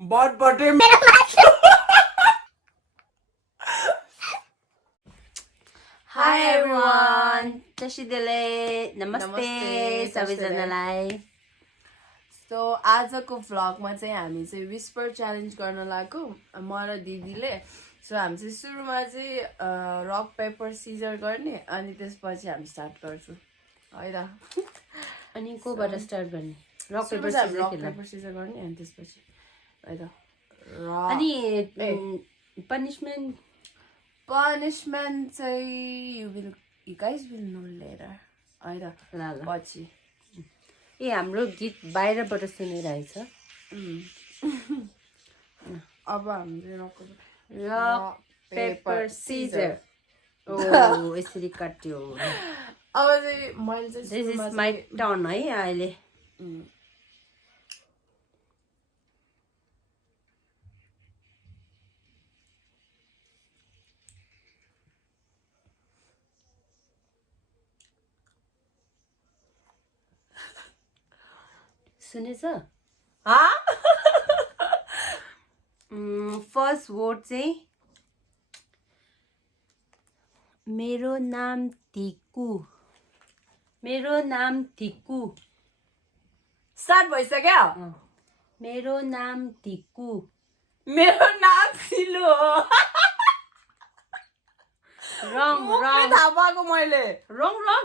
बटबटे Hi everyone. तसिदेले नमस्ते नमस्ते सबैजनालाई. सो आजको भ्लगमा चाहिँ हामी चाहिँ विस्पर च्यालेन्ज गर्न लागेको म र दिदीले. सो हामी चाहिँ सुरुमा चाहिँ रक पेपर सिजर गर्ने अनि त्यसपछि हामी स्टार्ट गर्छौँ है त. अनि कोबाट स्टार्ट गर्ने? रक पेपर सिजर गर्ने अनि त्यसपछि है त. अनि पनिशमेन्ट चाहिँ you guys will know later है त. ल पछि ए हाम्रो गीत बाहिरबाट सुनिरहेछ. अब हामीले रक पेपर सिजर. ओ यसरी काट्यो. अब चाहिँ मैले चाहिँ दिस इज माइ टर्न है अहिले. सुनेछ? फर्स्ट वर्ड चाहिँ मेरो नाम धिक्कु. मेरो नाम धिक्कु. स्टार्ट भइसक्यो. मेरो नाम धिक्कु. मेरो नाम सिलो हो. रङ रङ थाहा पाएको मैले. रङ रङ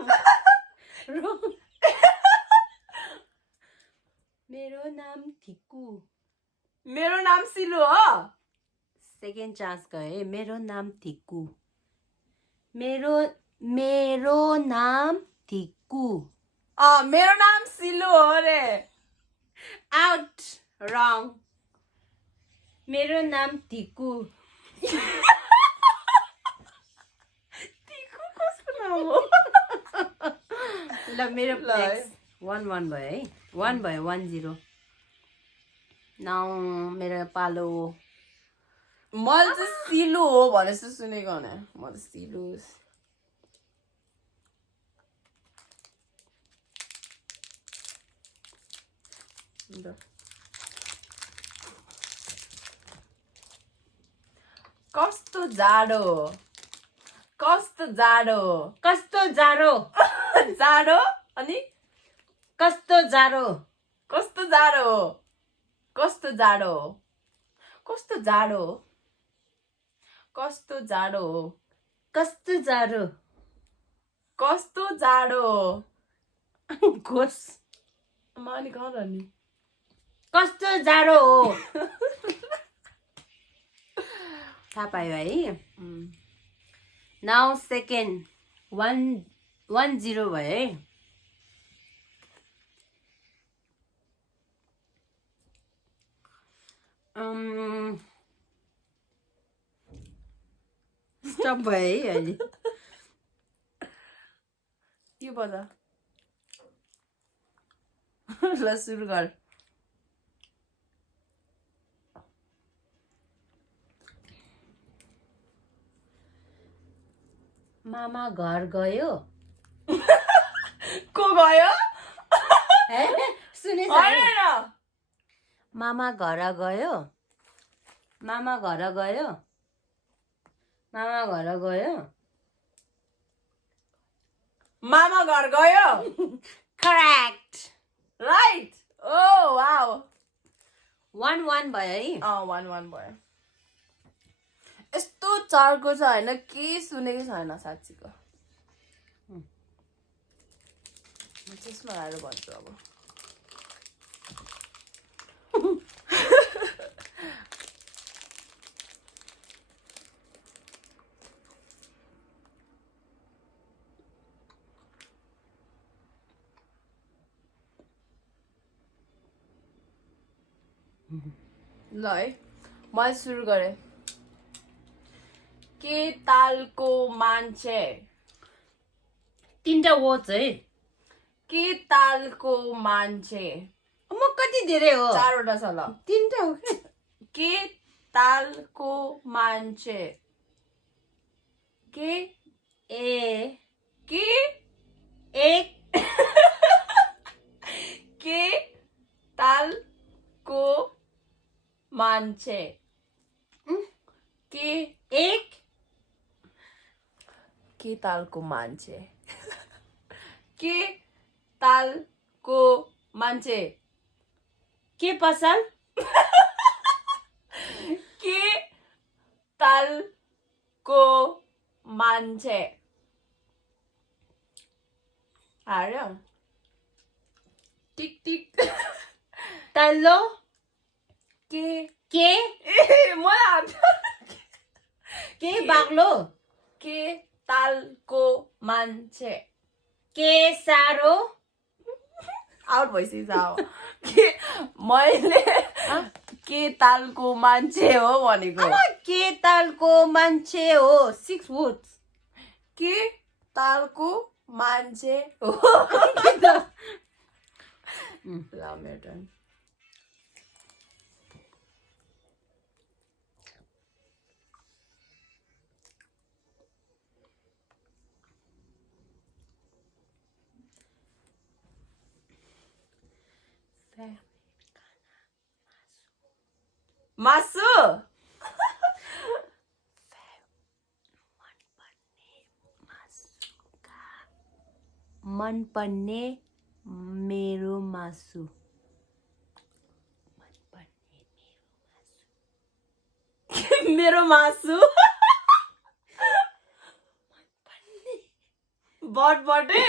रङ. मेरो नाम धिक्कु. मेरो नाम सिलो हो. सेकेन्ड चान्स गए. मेरो नाम धिक्कु. मेरो नाम धिक्कु. मेरो नाम सिलो हो रे. आउट. रङ. मेरो नाम धिक्कु. धिक्कु कसको नाम हो? ल मेरो प्लेस 1-1 भयो है. 1 भयो. 1-0. नाउ मेरो पालो. मैले चाहिँ सिलो हो भने जस्तो सुनेको भने म त सिलो. कस्तो जाडो. कस्तो जाडो. कस्तो जाडो. जाडो अनि कस्तो जाडो. कस्तो जाडो. कस्तो जाडो. कस्तो जाडो. कस्तो जाडो. कस्तो जाडो. कस्तो जाडो. घोस. मानि कहाँ रहने. कस्तो जाडो हो. थाहा पायो है. नाउ सेकेन्ड 1-0 भयो है. स्टप भयो है अहिले. यो बजा. ल सुरु गर. मामा घर गयो. को गयो? सुनेछ? मामा घर गयो. मामा घर गयो. मामा घर गयो. मामा घर गयो. करेक्ट. राइट. Oh wow. 1-1 भयो है. 1-1 भयो. यस्तो चारको छ होइन के सुनेकै छैन साँच्चीको. म चस्मा लगाएर भन्छु अब. ल है मैले सुरु गरेँ. के तालको मान्छे. 3टा वर्ड है. के तालको मान्छे. म कति धेरै हो? 4वटा छ ल. 3टा हो. के तालको मान्छे. के के एक के तालको मान्छे के तालको मान्छे के तालको मान्छे के पसल के तालको मान्छे हार्यो टिक टिक तल्लो के के मलाई के बाक्लो के तालको मान्छे के सारो आउट भइसक्यो के मैले के तालको मान्छे हो भनेको के तालको मान्छे हो 6 words के तालको मान्छे हो ल मेरो turn. मासु मन पर्ने मेरो मासु मेरो मासु बटबटे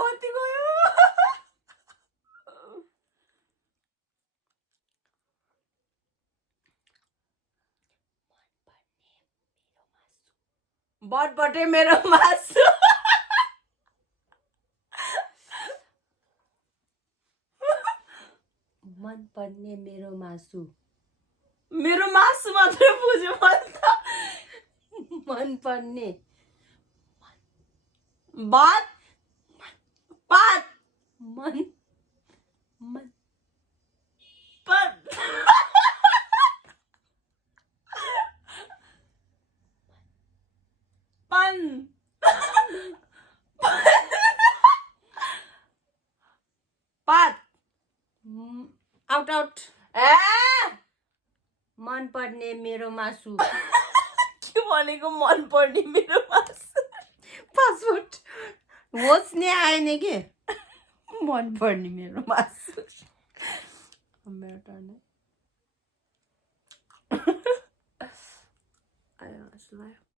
कति गयो बटबटे मेरो मासु मन पर्ने मेरो मासु मात्र बुझ्यो मन पर्ने बात पात मन मन पत पन पात आउट ए मन पर्ने मेरो मासु के भनेको मन पर्ने मेरो मासु पासपोर्ट होच्ने आएन के मन पर्ने मेरो मासु मेरो turn है आयो